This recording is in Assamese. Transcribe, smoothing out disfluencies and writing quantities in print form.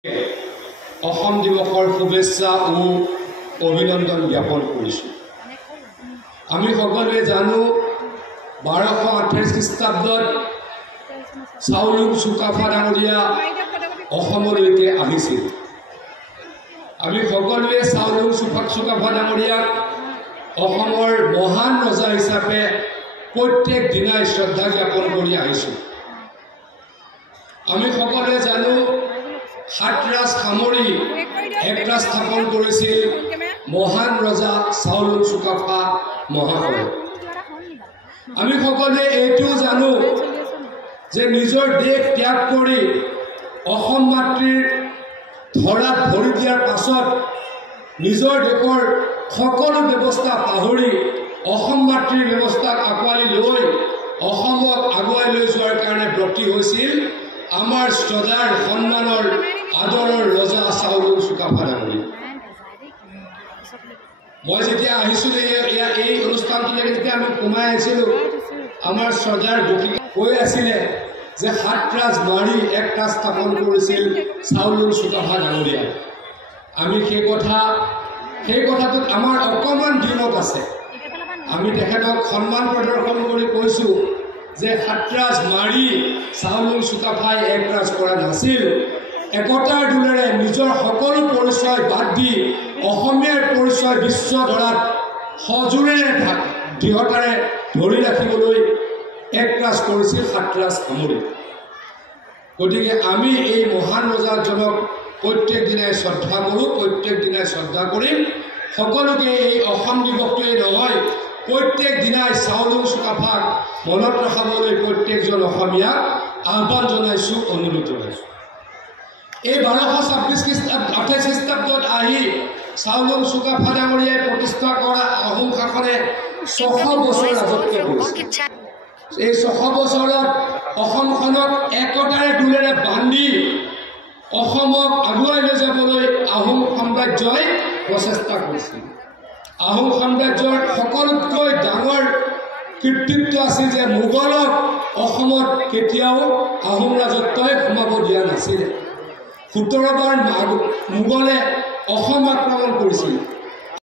অসম দিৱসৰ শুভেচ্ছা ও অভিনন্দন জ্ঞাপন কৰিছোঁ। আমি সকলোৱে জানো 1228 খ্ৰীষ্টাব্দত চাউলুং চুকাফা ডাঙৰীয়া অসমলৈকে আহিছিল। আমি সকলোৱে চাউলুং চুকাফা ডাঙৰীয়াক অসমৰ মহান ৰজা হিচাপে প্ৰত্যেক দিনাই শ্ৰদ্ধা জ্ঞাপন কৰি আহিছোঁ। আমি সকলোৱে জানো সাতৰাজ সামৰি একৰাজ স্থাপন কৰিছিল মহান ৰজা চাউলুং চুকাফা মহাশয়। আমি সকলোৱে এইটোও জানো যে নিজৰ দেশ ত্যাগ কৰি অসম মাতৃৰ ধৰাত ভৰি দিয়াৰ পাছত নিজৰ দেশৰ সকলো ব্যৱস্থা পাহৰি অসম মাতৃৰ ব্যৱস্থাক আঁকোৱালি লৈ অসমক আগুৱাই লৈ যোৱাৰ কাৰণে ব্ৰতী হৈছিল আমাৰ শ্ৰদ্ধাৰ সন্মানৰ আদৰৰ ৰজা চাউলুং চুকাফা ডাঙৰীয়া। মই যেতিয়া আহিছিলোঁ এই অনুষ্ঠানটোলৈকে যেতিয়া আমি সোমাই আহিছিলোঁ, আমাৰ শ্ৰদ্ধাৰ গতিকে কৈ আছিলে যে সাতৰাজ মাৰি একৰাজ স্থাপন কৰিছিল চাউলুং চুকাফা ডাঙৰীয়া। আমি সেই কথাটোত আমাৰ অকণমান দিনত আছে। আমি তেখেতক সন্মান প্ৰদৰ্শন কৰি কৈছোঁ যে সাতৰাজ মাৰি চাউলুং চুকাফাই একৰাজ কৰা নাছিল। একতাৰ দোলেৰে নিজৰ সকলো পৰিচয় বাদ দি অসমীয়াৰ পৰিচয় বিশ্ব ধৰাত সজোৰেৰে দৃঢ়তাৰে ধৰি ৰাখিবলৈ একৰাজ কৰিছিল সাতৰাজ সামৰি। গতিকে আমি এই মহান ৰজাজনক প্ৰত্যেক দিনাই শ্ৰদ্ধা কৰোঁ, প্ৰত্যেক দিনাই শ্ৰদ্ধা কৰিম। সকলোকে এই অসম দিৱসটোৱে নহয়, প্ৰত্যেক দিনাই চাউলুং চুকাফাক মনত ৰখাবলৈ প্ৰত্যেকজন অসমীয়াক আহ্বান জনাইছোঁ, অনুৰোধ জনাইছোঁ। এই 1228 খ্ৰীষ্টাব্দত আহি চাউলুং চুকাফা ডাঙৰীয়াই প্ৰতিষ্ঠা কৰা আহোম শাসনে 600 বছৰ ৰাজত্ব কৰিছে। এই 600 বছৰত অসমখনক একতাৰে দোলেৰে বান্ধি অসমক আগুৱাই লৈ যাবলৈ আহোম সাম্ৰাজ্যই প্ৰচেষ্টা কৰিছিল। আহোম সাম্ৰাজ্যৰ সকলোতকৈ ডাঙৰ কৃতিত্ব আছিল যে মোগলক অসমত কেতিয়াও আহোম ৰাজত্বই সোমাব দিয়া নাছিল। 17 বাৰ মোগলে অসম আক্ৰমণ কৰিছিল।